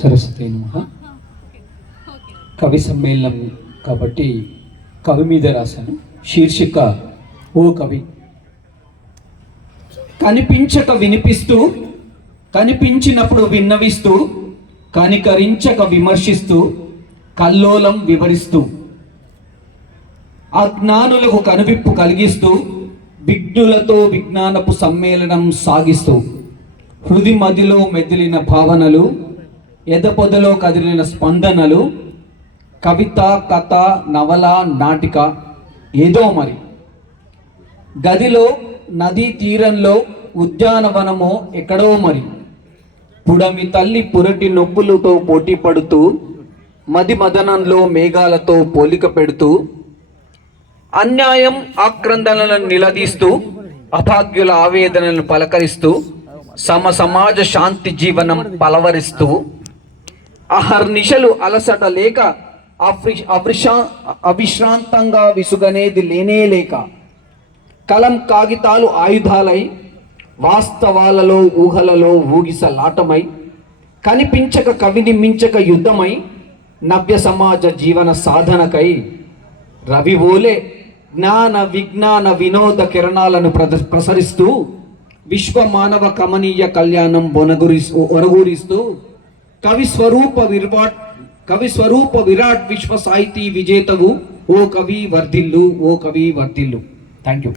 సరస్వతి నమః. కవి సమ్మేళనం కాబట్టి కవి మీద రాశాను. శీర్షిక ఓ కవి. కనిపించక వినిపిస్తూ, కనిపించినప్పుడు విన్నవిస్తూ, కనికరించక విమర్శిస్తూ, కల్లోలం వివరిస్తూ, అజ్ఞానులకు కనువిప్పు కలిగిస్తూ, విఘ్నులతో విజ్ఞానపు సమ్మేళనం సాగిస్తూ, హృది మదిలో మెదిలిన భావనలు, ఎదపొదలో కదిలిన స్పందనలు, కవిత, కథ, నవల, నాటిక ఏదో మరి. గదిలో, నదీ తీరంలో, ఉద్యానవనమో ఎక్కడో మరి. పుడమి తల్లి పురటి నొప్పులతో పోటీ పడుతూ, మది మదనంలో మేఘాలతో పోలిక పెడుతూ, అన్యాయం ఆక్రందనలను నిలదీస్తూ, అభాగ్యుల ఆవేదనలను పలకరిస్తూ, సమాజ శాంతి జీవనం పలవరిస్తూ, అహర్నిశలు అలసట లేక అవిశ్రాంతంగా విసుగనేది లేనే లేక, కలం కాగితాలు ఆయుధాలై, వాస్తవాలలో ఊహలలో ఊగిసలాటమై, కనిపించక కవిని మించక యుద్ధమై, నవ్య సమాజ జీవన సాధనకై రవివోలే జ్ఞాన విజ్ఞాన వినోద కిరణాలను ప్రసరిస్తూ, విశ్వ మానవ కమనీయ కళ్యాణం ఒనగూరిస్తూ, కవి స్వరూప విరాట్ విశ్వ సాహితీ విజేతవు ఓ కవి వర్ధిల్లు, ఓ కవి వర్ధిల్లు. Thank you.